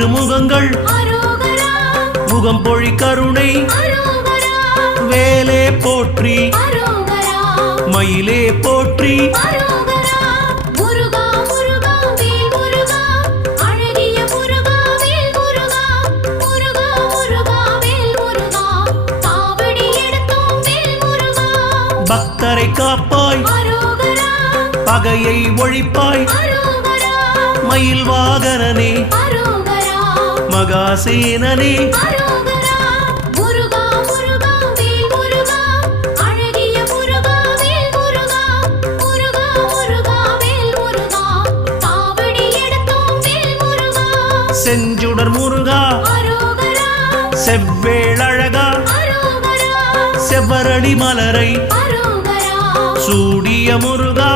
திருமுகங்கள் முகம் பொழி கருணை வேலே போற்றி மயிலே போற்றி பக்தரை காப்பாய் பகையை ஒழிப்பாய் மயில் வாகனனே மகாசேனனே செஞ்சுடர் முருகா செவ்வேளழகா செவ்வரடி மலரை சூடிய முருகா